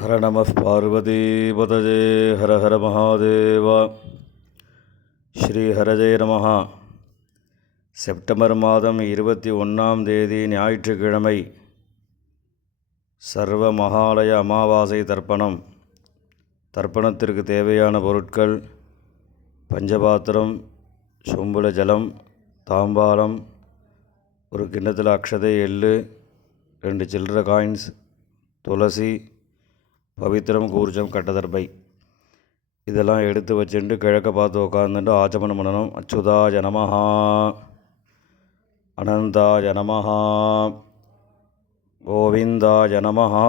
ஹர நம பார்வதீபதஜே ஹர ஹர மகாதேவா. ஸ்ரீ ஹரஜே நமஹ. செப்டம்பர் மாதம் 21ஆம் தேதி ஞாயிற்றுக்கிழமை. சர்வ மகாலய அமாவாசை தர்ப்பணம். தர்ப்பணத்திற்கு தேவையான பொருட்கள்: பஞ்சபாத்திரம், சொம்புல ஜலம், தாம்பாலம், ஒரு கிண்ணத்தில் அக்ஷதை, எள்ளு, 2 சில்லற காயின்ஸ், துளசி, பவித்திரம், கூர்ஜம், கட்டதர்பை இதெல்லாம் எடுத்து வச்சுட்டு கிழக்க பார்த்து உட்காந்துட்டு ஆச்சமனம் பண்ணணும். அச்சுதாய நமஹா, அனந்தாய நமஹா, கோவிந்தாய நமஹா.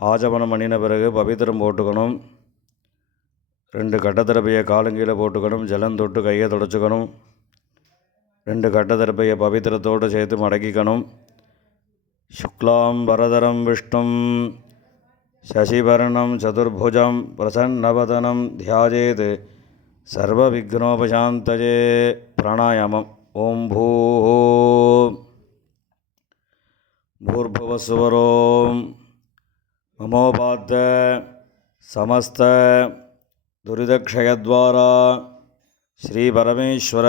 ஆச்சமனம் பண்ணின பிறகு பவித்திரம் போட்டுக்கணும். 2 கட்டதர்பையை காலங்கீழே போட்டுக்கணும். ஜலம் தொட்டு கையை தொடச்சிக்கணும். 2 கட்டதர்பையை பவித்திரத்தோடு சேர்த்து மடக்கிக்கணும். சுக்லாம் வரதரம் விஷ்ணும் சசிவர்ணம் சதுர்புஜம் பிரசன்னவதனம் தியாஜேத் சர்வவிக்னோபசாந்தயே. பிராணாயாமம். ஓம் பூர்புவஸ்வரோம் மமோபாத்த சமஸ்த துரிதக்ஷயத்வாரா ஸ்ரீ பரமேஸ்வர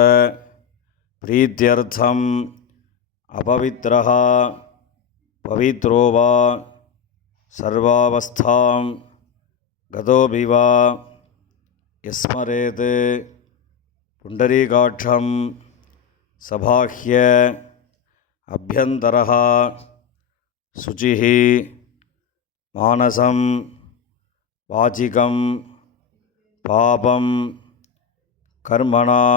பிரீத்யர்த்தம் அபவித்ரஹ பவித்ரோ வா சர்வாவஸ்தாம் கதோபி வா யஸ்மரேத் புண்டரீகாட்சம் சபாஹ்ய அப்யந்தரஹ சுசிஹி மானசம் வாசிகம் பாபம் கர்மணா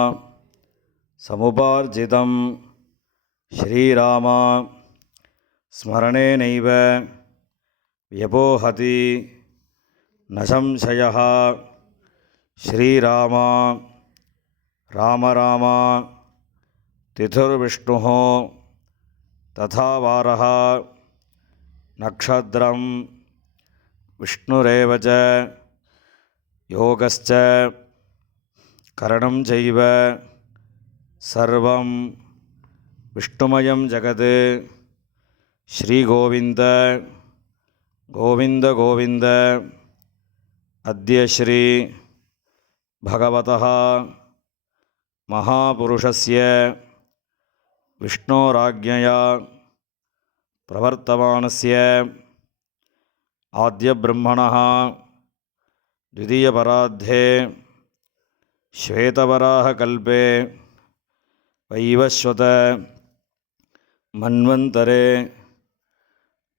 சமுபார்ஜிதம் ஸ்ரீராமா ஸ்மரணேனைவ வியபோஹதி ந சம்சயः. ஸ்ரீராமா ராம ராம திதுர்விஷ்ணுः ததா வாரः நக்ஷத்ரம் விஷ்ணுரேவ ச யோகஸ்ச கரணம் சைவ சர்வம் விஷ்ணுமயம் ஜகத். ஸ்ரீகோவிந்த கோவிந்த கோவிந்த. அத்ய ஸ்ரீ பகவதः மகாபுருஷஸ்ய விஷ்ணோராஜ்ஞயா பிரவர்த்தமானஸ்ய ஆத்யப்ரம்மணः द्वितीयपरार्धे श्वेतवराहकल्पे वैवस्वत मन्वन्तरे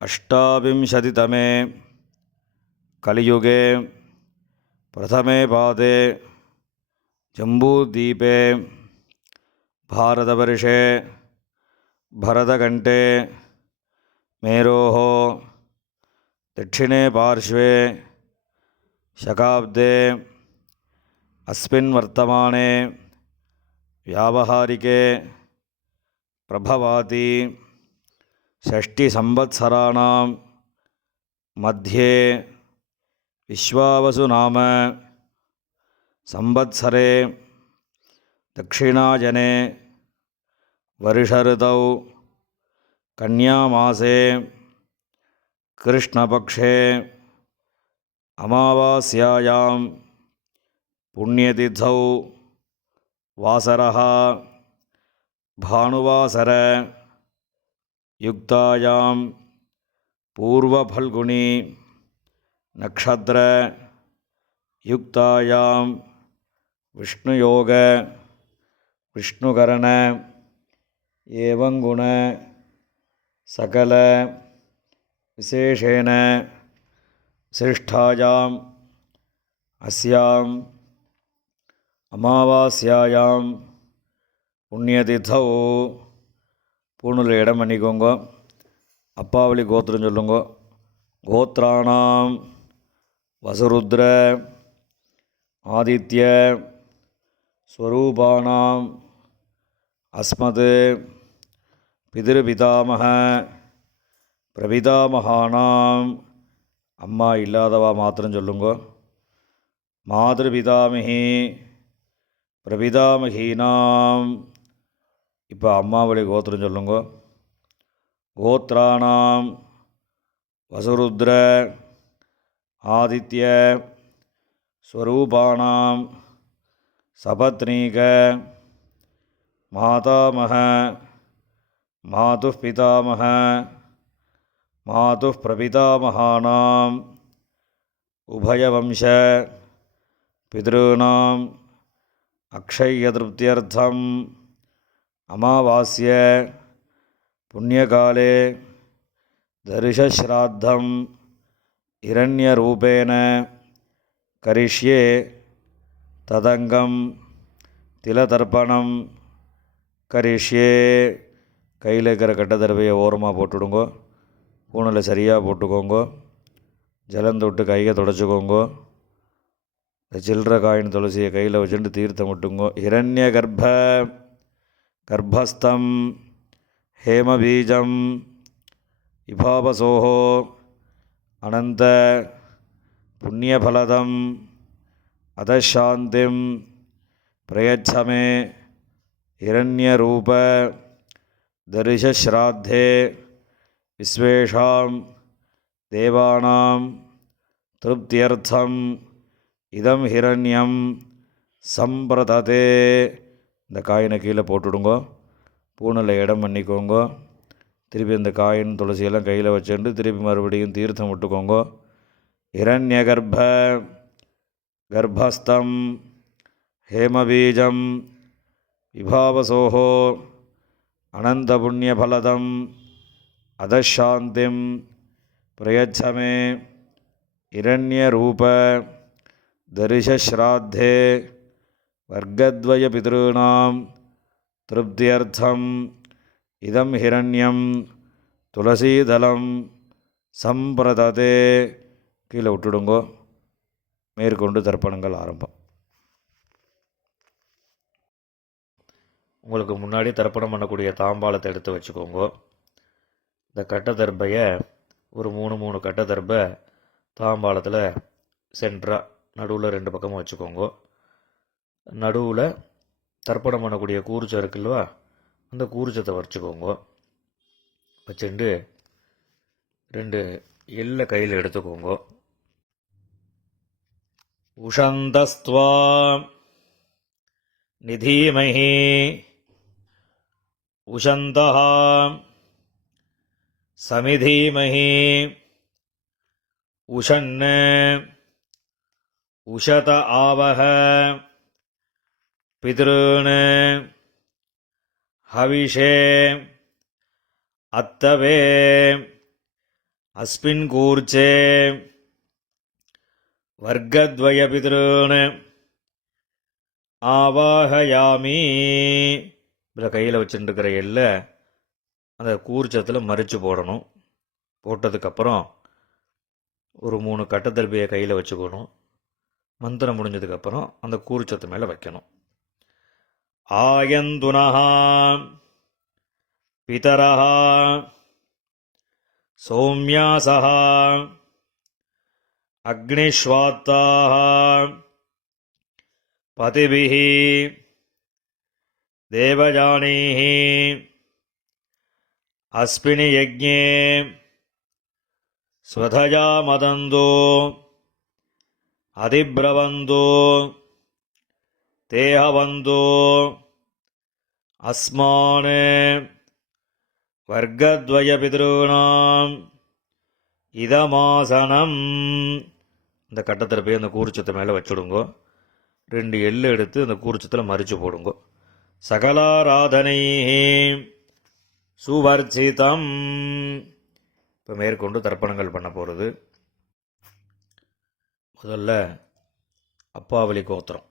अष्टाविंशतितमे कलियुगे प्रथमे पादे जम्बूद्वीपे भारतवर्षे भरतकण्ठे मेरोः दक्षिणे पार्श्वे शकाब्दे अस्मिन् वर्तमाने व्यावहारिके प्रभवाति षष्टिसंवत्सराणां मध्ये विश्वावसु नाम संवत्सरे दक्षिणायने वर्षऋतौ कन्यामासे कृष्णपक्षे अमावास्यायां पुण्यतिथौ वासरः भानुवासर युक्तायां पूर्वफल्गुनी नक्षत्र युक्तायां विष्णुयोग विष्णुकरण एवं गुण सकल विशेषेण श्रेष्ठायाम् अस्याम् अमावास्यायां पुण्यतिथौ. பூணூல் இடம் பண்ணிக்கோங்க. அப்பாவளி கோத்திரம் சொல்லுங்க. கோத்ராணாம் வசுருத்ர ஆதித்ய ஸ்வரூபானாம் அஸ்மத் பிதிருபிதாமக பிரபிதாமகானாம். அம்மா இல்லாதவா மாத்திரம் சொல்லுங்க. மாதிருபிதாமகி பிரபிதாமகீனாம். இப்போ அம்மாவளி கோத்திரம் சொல்லுங்க. கோத்ராணாம் வசுருத்ர ஆதித்ய ஸ்வரூபானாம் சபத்னீக மாதாமக மாதுः பிதாமக மாதுः பிரபிதாமகானாம் உபயவம்ச பிதॄணாம் அக்ஷயதிருப்தியர்த்தம் அமாவாஸ்ய புண்ணியகாலே தரிசஸ்ராத்தம் இரண்யரூபேண கரிஷ்யே ததங்கம் திலதர்ப்பணம் கரிஷ்யே. கையில் இருக்கிற கட்டத்தரவையை ஓரமாக போட்டுடுங்கோ. பூணில் சரியாக போட்டுக்கோங்கோ. ஜலந்தொட்டு கையை தொடச்சிக்கோங்கோ. சில்லற காயின் துளசியை கையில் வச்சுட்டு தீர்த்தம் விட்டுங்கோ. இரண்ய கர்ப்பஸ்தம் ஹேமபீஜம் இபாபசோஹோ அனந்த புண்ணியபலதம் அதசாந்திம் பிரயச்சமே இரண்யரூப தரிசஸ்ராத்தே விஸ்வேஷாம் தேவானாம் திருப்தியர்த்தம் இதம் ஹிரண்யம் சம்பிரததே. இந்த காயினை கீழே போட்டுடுங்கோ. பூணில் இடம் பண்ணிக்கோங்கோ. திருப்பி இந்த காயின் துளசியெல்லாம் கையில் வச்சுட்டு திருப்பி மறுபடியும் தீர்த்தம் விட்டுக்கோங்கோ. இரண்ய கர்ப்பஸ்தம் ஹேமபீஜம் விபாவசோஹோ அனந்த புண்ணியபலதம் அதசாந்திம் பிரயச்சமே இரண்யரூப தரிசஸ்ராத்தே வர்க்கத்வய பிதॄணாம் திருப்தியர்த்தம் இதம் ஹிரண்யம் துளசீதலம் சம்பிரததே. கீழே விட்டுடுங்கோ. மேற்கொண்டு தர்ப்பணங்கள் ஆரம்பம். உங்களுக்கு முன்னாடி தர்ப்பணம் பண்ணக்கூடிய தாம்பாளத்தை எடுத்து வச்சுக்கோங்க. இந்த கட்டதர்பையை ஒரு 3 கட்டதர்பை தாம்பாளத்தில் சென்டராக நடுவில் 2 பக்கமும் வச்சுக்கோங்க. நடுவில் தர்ப்பணம் பண்ணக்கூடிய கூர்ச்சம் இருக்குல்வா, அந்த கூர்ச்சத்தை வச்சுக்கோங்க. வச்சுட்டு 2 எள்ளை கையில் எடுத்துக்கோங்க. உஷந்தஸ்த்வா நிதீமஹி உஷந்தஹ சமிதீமஹி உஷன்ன உஷத ஆவஹ பிதॄன் ஹவிஷே அத்தவே அஸ்மின் கூர்ச்சே வர்க்கத்வய பிதॄன் ஆவாஹயாமி. இதில் கையில் வச்சுட்டுருக்கிற எல்லை அந்த கூர்ச்சத்தில் மறித்து போடணும். போட்டதுக்கப்புறம் ஒரு 3 கட்டதர்பியை கையில் வச்சுக்கணும். மந்திரம் முடிஞ்சதுக்கப்புறம் அந்த கூர்ச்சத்து மேலே வைக்கணும். ஆயந்துனஹா பிதரஹா சௌமியாசஹா அக்னிஷ்வாத்தாஹா பதிபிஹி தேவஜானீஹி அஸ்மினி யஜ்ஞே ஸ்வதயா மதந்தோ அதிப்ரவந்தோ தேஹவந்தோ அஸ்மான் வர்க்கத்வய பிதॄணாம் இதமாசனம். இந்த கட்டத்தில் போய் அந்த கூர்ச்சத்தை மேலே வச்சுடுங்கோ. 2 எள்ளு எடுத்து அந்த கூர்ச்சத்தில் மறித்து போடுங்கோ. சகலாராதனை சுவர்ச்சிதம். இப்போ மேற்கொண்டு தர்ப்பணங்கள் பண்ண போகிறது. முதல்ல அப்பாவளி கோத்திரம்,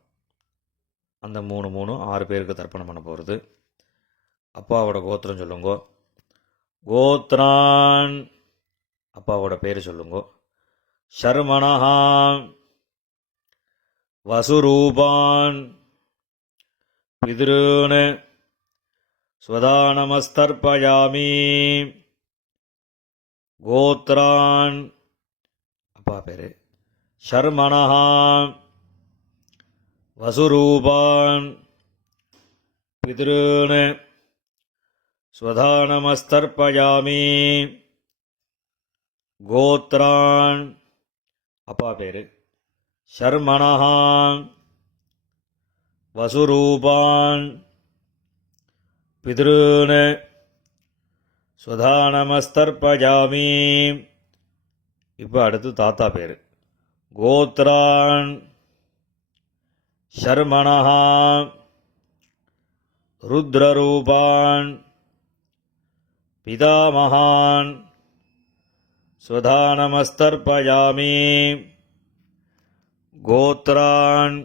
அந்த 3 6 பேருக்கு தர்ப்பணம் பண்ண போகிறது. அப்பாவோட கோத்திரம் சொல்லுங்கோ. கோத்ரான், அப்பாவோட பேர் சொல்லுங்கோ. ஷர்மணஹா வசுரூபான் பிதॄன் ஸ்வதானமஸ்தர்ப்பயாமி. கோத்ரான், அப்பா பேர் ஷர்மணஹா வசுரூபான் பிதॄன் ஸ்வதானமஸ்தர்ப்பயாமி. கோத்ரான் அப்பா பேர், ஷர்மணஹான் வசுரூபான் பித்ருன் ஸ்வதானமஸ்தர்ப்பஜாமி. இப்போ அடுத்து தாத்தா பேர். கோத்ரான் ஷர்மணஹான் ருத்ரரூபான் பிதாமகான் ஸ்வதானமஸ்தர்ப்பயாமி. கோத்ரான்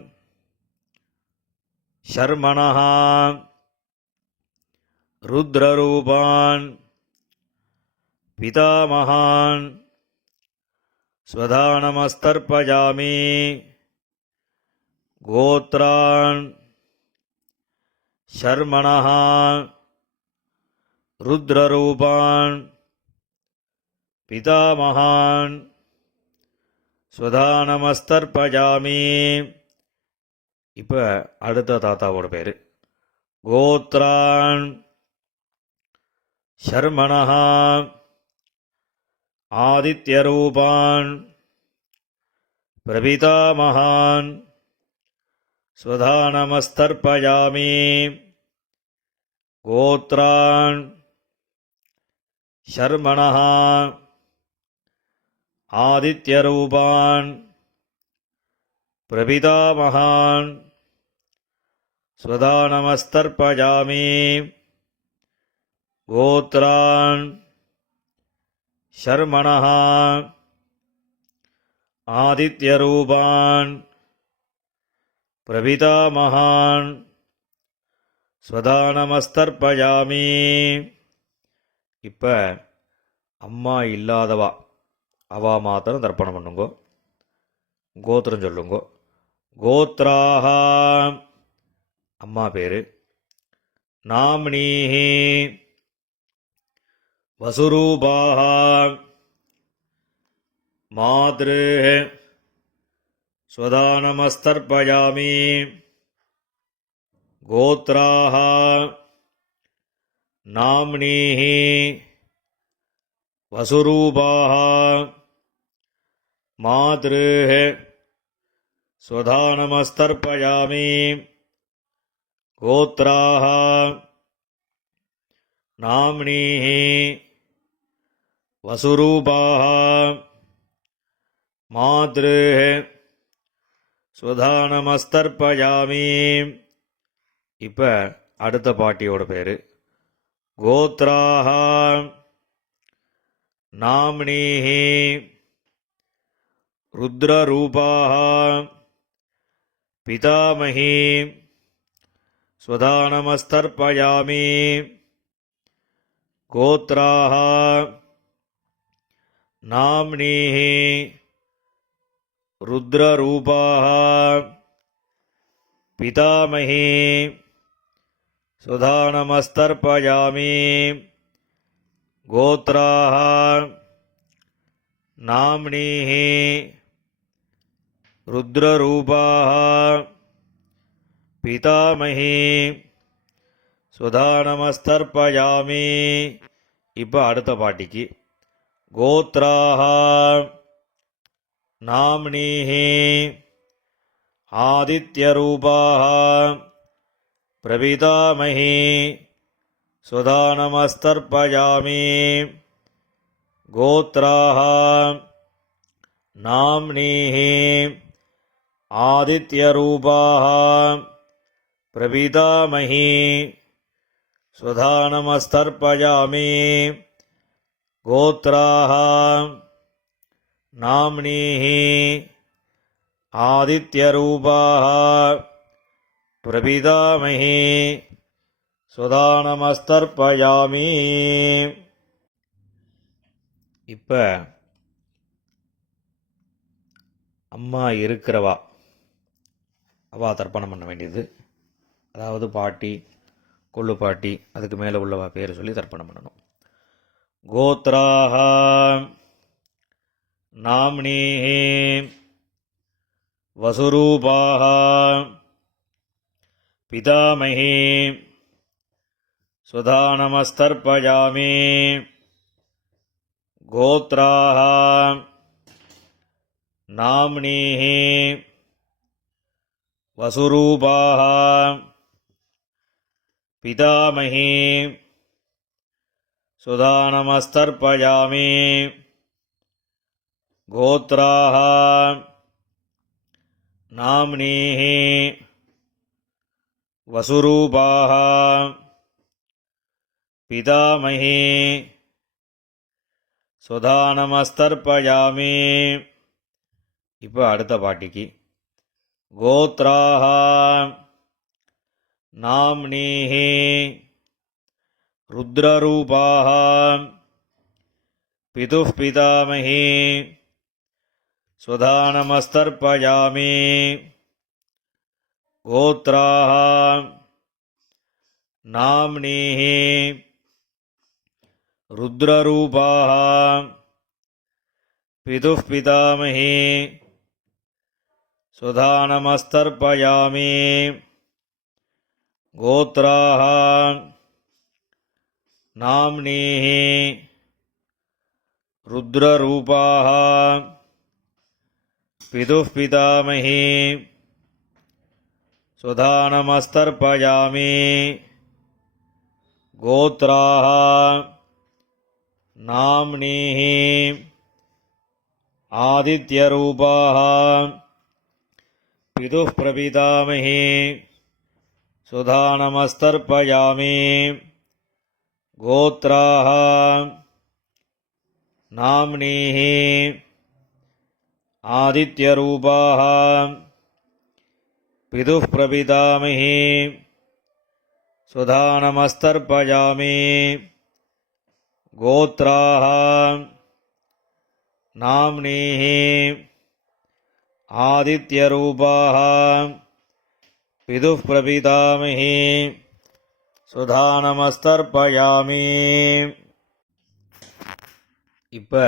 ஷர்மணஹான் ருத்ரரூபான் பிதாமகான் ஸ்வதானமஸ்தர்ப்பயாமி. கோத்ரான் ஷர்மணஹான் ருத்ரரூபான் பிதாமகான் ஸ்வதானமஸ்தர்ப்பயாமி. இப்போ அடுத்த தாத்தாவோட பேர். கோத்ரான் ஷர்மணஹான் ஆதித்யரூபான் பிரபிதாமகான் ஸ்வதானமஸ்தர்ப்பயாமி. கோத்ரான் ஷர்மணஹான் ஆதித்யரூபான் பிரபிதாமகான் ஸ்வதானமஸ்தர்ப்பயாமி. கோத்ரான் ஷர்மணஹான் ஆதித்யரூபான் பிரபிதாமகான் ஸ்வதானமஸ்தர்ப்பயாமி. இப்போ அம்மா இல்லாதவா அவா மாத்திரம் தர்ப்பணம் பண்ணுங்கோ. கோத்திரம் சொல்லுங்கோ. கோத்ராஹ அம்மா பேர். நாம்னீஹி வசுரூபாஹ மாத்ரு ஸ்வதானமஸ்தர்ப்பயாமி. கோத்ராஹ நாம்னீஹி வசுரூபாஹ மாத்ரு ஸ்வதானமஸ்தர்ப்பயாமி. கோத்ராஹ நாம்னீஹி வசுரூபாஹ மாத்ரு ஸ்வதானமஸ்தர்ப்பயாமி. இப்போ அடுத்த பாட்டியோட பேர். கோத்ராஹ நாம்னீஹி ருத்ரரூபாஹ பிதாமகி ஸ்வதானமஸ்தர்ப்பயாமி. கோத்ராஹ நாம்னீஹி ருத்ரரூபாஹ பிதாமகி ஸ்வதானமஸ்தர்ப்பயாமி. கோத்ராஹ நாம்னீஹி ருத்ரரூபாஹ பிதாமகி ஸ்வதானமஸ்தர்ப்பயாமி. இப்போ அடுத்த பாட்டிக்கு. கோத்ராஹ நாம்னீஹி ஆதித்யரூபாஹ பிரபிதாமகி ஸ்வதானமஸ்தர்ப்பயாமி. கோத்ராஹ நாம்னீஹி ஆதித்யரூபாஹ பிரபிதாமகி ஸ்வதானமஸ்தர்ப்பயாமி. கோத்ராஹ நாம்னீஹி ஆதித்யரூபாஹ பிரபிதாமகி ஸ்வதானமஸ்தர்ப்பயாமி. இப்போ அம்மா இருக்கிறவா அவா தர்ப்பணம் பண்ண வேண்டியது. அதாவது பாட்டி, கொள்ளு பாட்டி, அதுக்கு மேலே உள்ளவா பேர் சொல்லி தர்ப்பணம் பண்ணணும். கோத்ராஹ நாம்னீஹி வசுரூபாஹ பிதாமகி ஸ்வதானமஸ்தர்ப்பயாமி. கோத்ராः நாம்னீः வசுரூபாः பிதாமகி சுதாநமஸ்தர்ப்பயாமி கோத்ராः நாம்னீः வசுரூபாः பிதாமகி சுதாநமஸ்தர்ப்பயாமி. இப்போ அடுத்த பாட்டிக்கு கோத்ராः நாம்னீः ருத்ரரூபாः பிதுः பிதாமகி சுதாநமஸ்தர்ப்பயாமி கோத்ராः நாம்னீः ருத்ரரூபாः பிதுः பிதாமகி சுதாநமஸ்தர்ப்பயாமி கோத்ராः நாம்னீः ருத்ரரூபாः பிதுः பிதாமகி சுதாநமஸ்தர்ப்பயாமி கோத்ராः நாம்னீः ஆதித்யரூபாः பிதுः பிரபிதாமகி சுதாநமஸ்தர்ப்பயாமி கோத்ராः நாம்னீः ஆதித்யரூபாः பிதுः பிரபிதாமகி சுதாநமஸ்தர்ப்பயாமி கோத்ராः நாம்னீः ஆதித்யரூபாः பிதுः பிரபிதாமகி சுதாநமஸ்தர்ப்பயாமி. இப்போ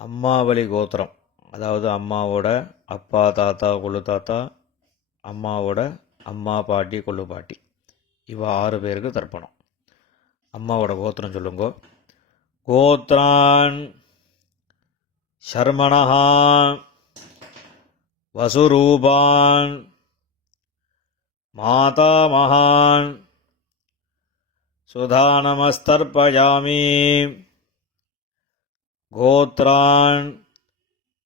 அம்மாவளி கோத்திரம், அதாவது அம்மாவோட அப்பா தாத்தா கொள்ளு தாத்தா, அம்மாவோட அம்மா பாட்டி கொள்ளு பாட்டி, இவ 6 பேருக்கு தர்ப்பணம். அம்மாவோட கோத்திரம் சொல்லுங்க. கோத்ரான் ஷர்மணः வசுரூபான் மாதாமகான் சுதாநமஸ்தர்ப்பயாமி கோத்ரான்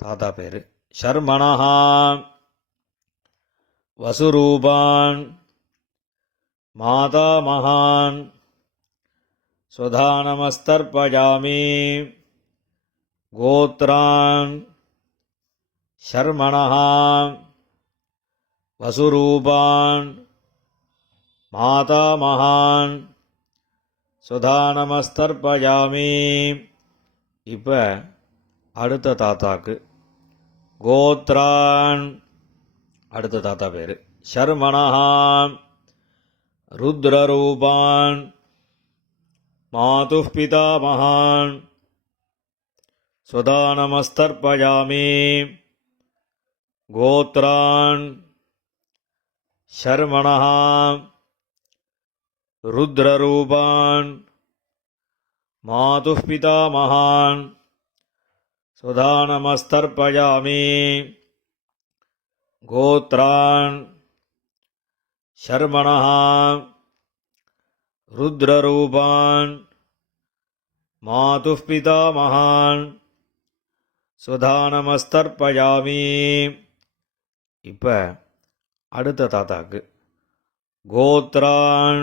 தாத்தா பேரு ஷர்மணः வசுரூபான் மாதாமகான் சுதாநமஸ்தர்ப்பயாமி கோத்ரான் ஷர்மணः வசுரூபான் மாதாமகான் சுதாநமஸ்தர்ப்பயாமி. இப்போ அடுத்த தாத்தாக்கு கோத்ரான், அடுத்த தாத்தா பேர் ஷர்மணः ருத்ரரூபான் மாதுः பிதாமகான் சுதாநமஸ்தர்ப்பயாமி கோத்ரான் ஷர்மணः ருத்ரரூபான் மாதுः பிதாமகான் சுதாநமஸ்தர்ப்பயாமி கோத்ரான் ஷர்மணः ருத்ரரூபான் மாதுः பிதாமகான் சுதாநமஸ்தர்ப்பயாமி. இப்போ அடுத்த தாத்தாக்கு கோத்ரான்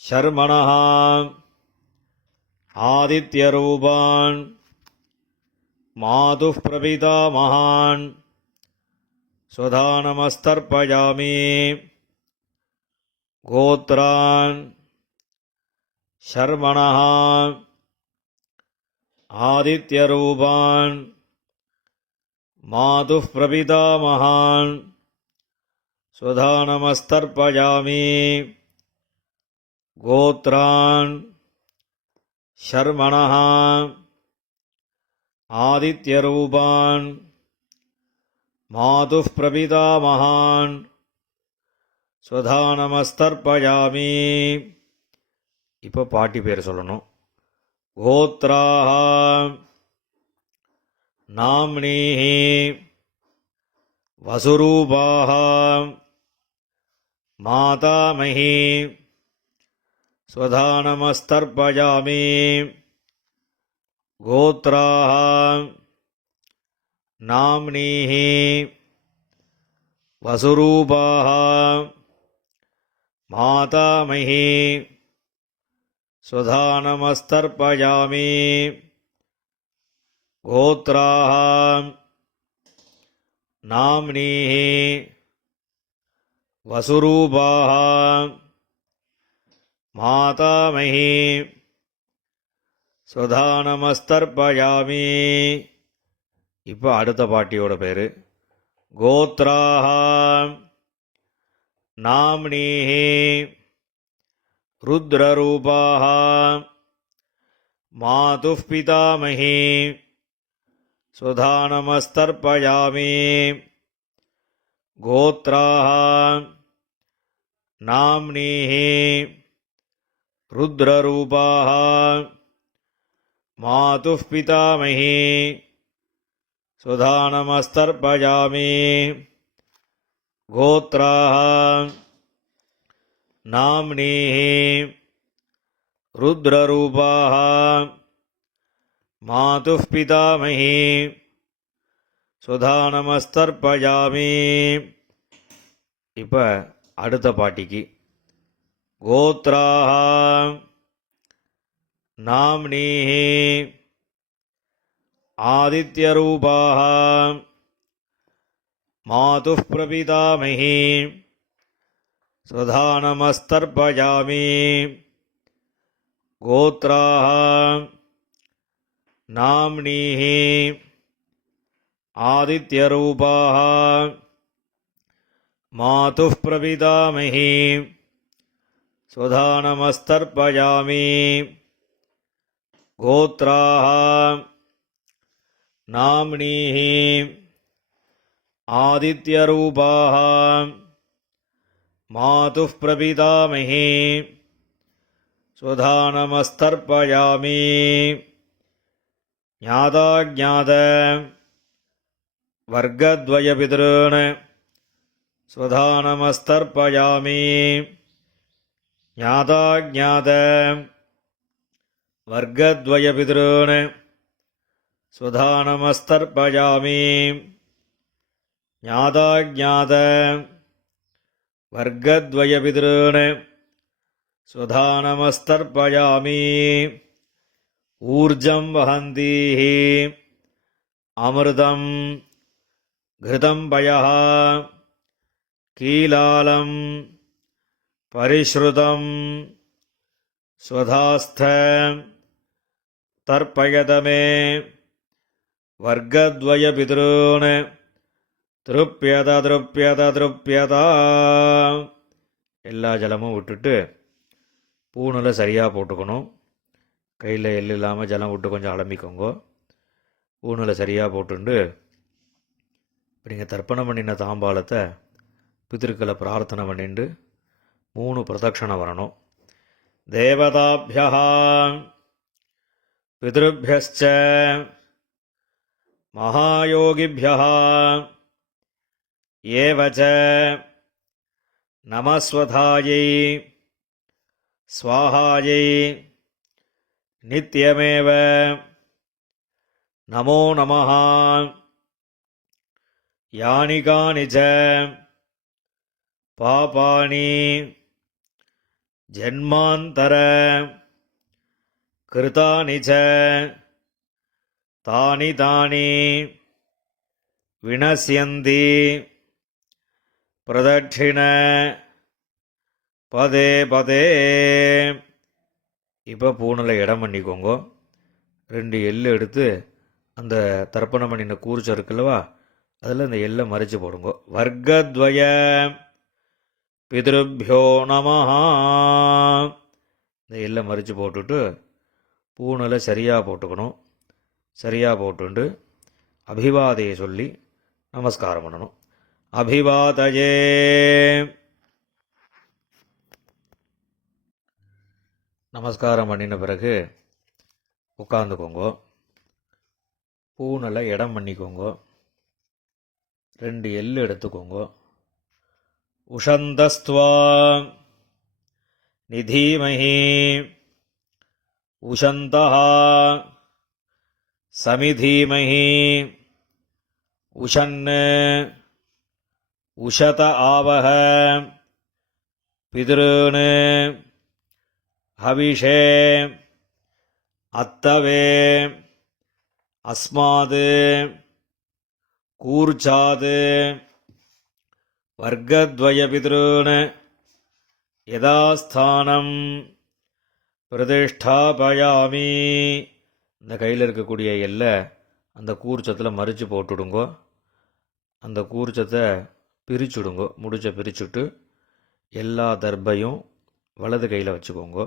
ஷர்மணः ஆதித்யரூபான் மாதுः பிரபிதாமகான் சுதாநமஸ்தர்ப்பயாமி கோத்ரான் ஷர்மணः ஆதித்யரூபான் மாதுः பிரபிதாமகான் சுதாநமஸ்தர்ப்பயாமி கோத்ரான் ஷர்மணः ஆதித்யரூபான் மாதுः பிரபிதாமகான் சுதாநமஸ்தர்ப்பயாமி. இப்போ பாட்டி பேர் சொல்லணும். கோத்ராः நாம்னீः வசுரூபாः மாதாமஹி ஸ்வதானமஸ்தர்ப்பயாமி கோத்ராः நாம்னீः வசுரூபாः மாதாமஹி ஸ்வதானமஸ்தர்ப்பயாமி கோத்ராः நாம்னீः வசுரூபாः மாதாமஹி ஸ்வதானமஸ்தர்ப்பயாமி. இப்போ அடுத்த பாட்டியோட பேர் கோத்ராः நாம்னீः ருத்ரரூபாः மாதுः பிதாமஹி ஸ்வதானமஸ்தர்ப்பயாமி கோத்ராः நாம்னீः ருத்ரரூபாः மாதுः பிதாமஹி ஸ்வதானமஸ்தர்ப்பயாமி கோத்ராः நாம்னீः ருத்ரரூபாः மாதுः பிதாமஹி ஸ்வதானமஸ்தர்ப்பயாமி. இப்போ அடுத்த பாட்டிக்கு கோத்ராः நாம்னீः ஆதித்யரூபாः மாதுः பிரபிதாமஹி ஸ்வதானமஸ்தர்ப்பயாமி கோத்ராः நாம்னீः ஆதித்யரூபாः மாதுः பிரபிதாமஹி ஸ்வதானமஸ்தர்ப்பயாமி கோத்ராः நாம்னீः ஆதித்யரூபாः மாதுः பிரபிதாமஹி ஸ்வதானமஸ்தர்ப்பயாமி. ஞாதாஜ்ஞாத வர்க்கத்வயபிதॄன் ஸ்வதானமஸ்தர்ப்பயாமி ஞாதாஜ்ஞாத வர்க்கத்வயபிதॄன் ஸ்வதானமஸ்தர்ப்பயாமி ஞாதாஜ்ஞாத வர்க்கத்வயபிதॄன் ஸ்வதானமஸ்தர்ப்பயாமி. ஊர்ஜம் வஹந்தீः அமிர்தம் घृतं पयः कीलालं परिश्रुतं स्वधास्थ तर्पयत मे वर्गद्वयपितॄन् திருப்பியத திருப்பியத திருப்பியதா. எல்லா ஜலமும் விட்டுட்டு பூணில் சரியாக போட்டுக்கணும். கையில் எள்ளு இல்லாமல் ஜலம் விட்டு கொஞ்சம் அலம்பிக்கோங்க. பூணில் சரியாக போட்டுண்டு இப்போ நீங்கள் தர்ப்பணம் பண்ணின தாம்பாளத்தை பித்திருக்களை பிரார்த்தனை பண்ணிட்டு 3 பிரதட்சணை வரணும். தேவதாபியா பிதృभ्यश्च மகாயோகிभ्यः ஏவச நமஸ்வதாயை ஸ்வாஹாயை நித்யமேவ நமோ நமः. யானி கானி ச பாபானி ஜன்மாந்தர கிருதானி ச தானி தானி வினஸ்யந்தி பிரதட்சிண பதே பதே. இப்போ பூணில் இடம் பண்ணிக்கோங்க. 2 எள்ளு எடுத்து அந்த தர்ப்பணம் பண்ணின கூர்ச்சம் இருக்குல்லவா, அதில் இந்த எள்ளை மறித்து போடுங்க. வர்க்கத்வய பிதృभ्यो நமஹ. இந்த எள்ளை மறித்து போட்டுட்டு பூணில் சரியாக போட்டுக்கணும். சரியாக போட்டுண்டு அபிவாதையை சொல்லி நமஸ்காரம் பண்ணணும். அபிவாதயே. நமஸ்காரம் பண்ணின பிறகு உட்காந்துக்கோங்க. பூனலை இடம் பண்ணிக்கோங்க. 2 எள்ளு எடுத்துக்கோங்க. உஷந்தஸ்துவா நிதீமஹி உஷந்தஹ சமிதீமஹி உஷன் உஷத ஆவஹ பிதॄன் ஹவிஷே அத்தவே அஸ்மாத் கூர்ச்சாத் வர்க்கத்வய பிதॄன் யதாஸ்தானம் பிரதிஷ்டாபயாமி. இந்த கையில் இருக்கக்கூடிய எல்லை அந்த கூர்ச்சத்தில் மறித்து போட்டுடுங்கோ. அந்த கூர்ச்சத்தை பிரிச்சுடுங்கோ. முடிச்ச பிரிச்சுட்டு எல்லா தர்பையும் வலது கையில் வச்சுக்கோங்க.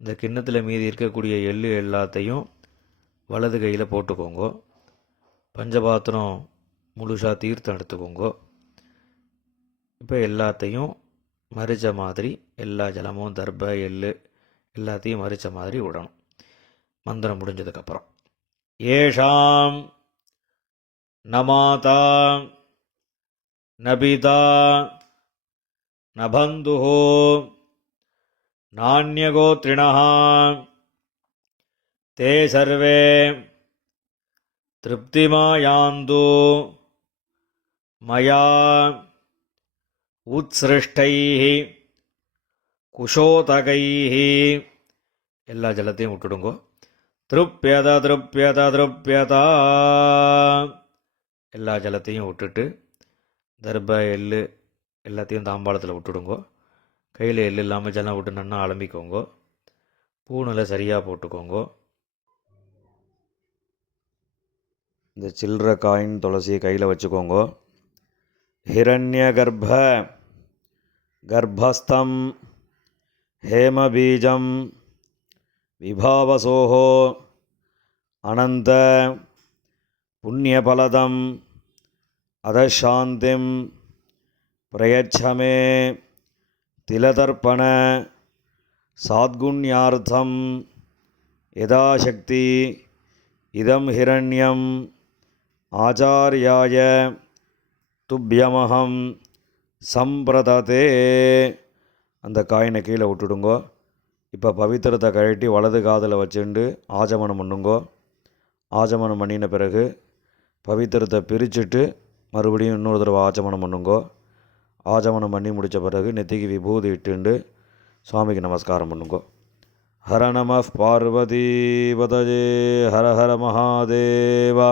இந்த கிண்ணத்தில் மீதி இருக்கக்கூடிய எள்ளு எல்லாத்தையும் வலது கையில் போட்டுக்கோங்க. பஞ்சபாத்திரம் முழுசாக தீர்த்தம் எடுத்துக்கோங்க. இப்போ எல்லாத்தையும் மறித்த மாதிரி எல்லா ஜலமும் தர்பை எள்ளு எல்லாத்தையும் மறித்த மாதிரி விடணும். மந்திரம் முடிஞ்சதுக்கப்புறம் ஏஷாம் நமாதா நபிதா நபந்துஹோ நான்யகோத்ரிணः தே சர்வே திருப்திமாயாந்து மயா உத்ஸ்ருஷ்டைः குஷோதகைः. எல்லா ஜலத்தையும் விட்டுடுங்கோ. திருப்யத திருப்யத திருப்யதா. எல்லா ஜலத்தையும் விட்டுட்டு தர்ப எள்ளு எல்லாத்தையும் தாம்பாளத்தில் விட்டுடுங்கோ. கையில் எள்ளு இல்லாமல் ஜலம் விட்டு நன்னா அலம்பிக்கோங்க. பூனில் சரியாக போட்டுக்கோங்க. இந்த சில்லற காயின் துளசியை கையில் வச்சுக்கோங்க. ஹிரண்ய கர்ப்ப கர்ப்பஸ்தம் ஹேமபீஜம் விபாவசோஹோ அனந்த புண்ணியபலதம் அதசாந்திம் பிரயச்சமே திலதர்ப்பண சாத்குண்யார்த்தம் யதாசக்தி இதம் ஹிரண்யம் ஆச்சார்யாய துப்யமஹம் சம்பிரததே. அந்த காயினை கீழே விட்டுடுங்கோ. இப்போ பவித்திரத்தை கழட்டி வலது காதில் வச்சுண்டு ஆஜமனம் பண்ணுங்கோ. ஆஜமனம் பண்ணின பிறகு பவித்திரத்தை பிரிச்சுட்டு மறுபடியும் இன்னொரு தடவை ஆஜமனம் பண்ணுங்கோ. ஆஜமனம் பண்ணி முடித்த பிறகு நெத்திக்கு விபூதி இட்டுண்டு சுவாமிக்கு நமஸ்காரம் பண்ணுங்கோ. ஹர நம பார்வதி பதஜே ஹர ஹர மகாதேவா.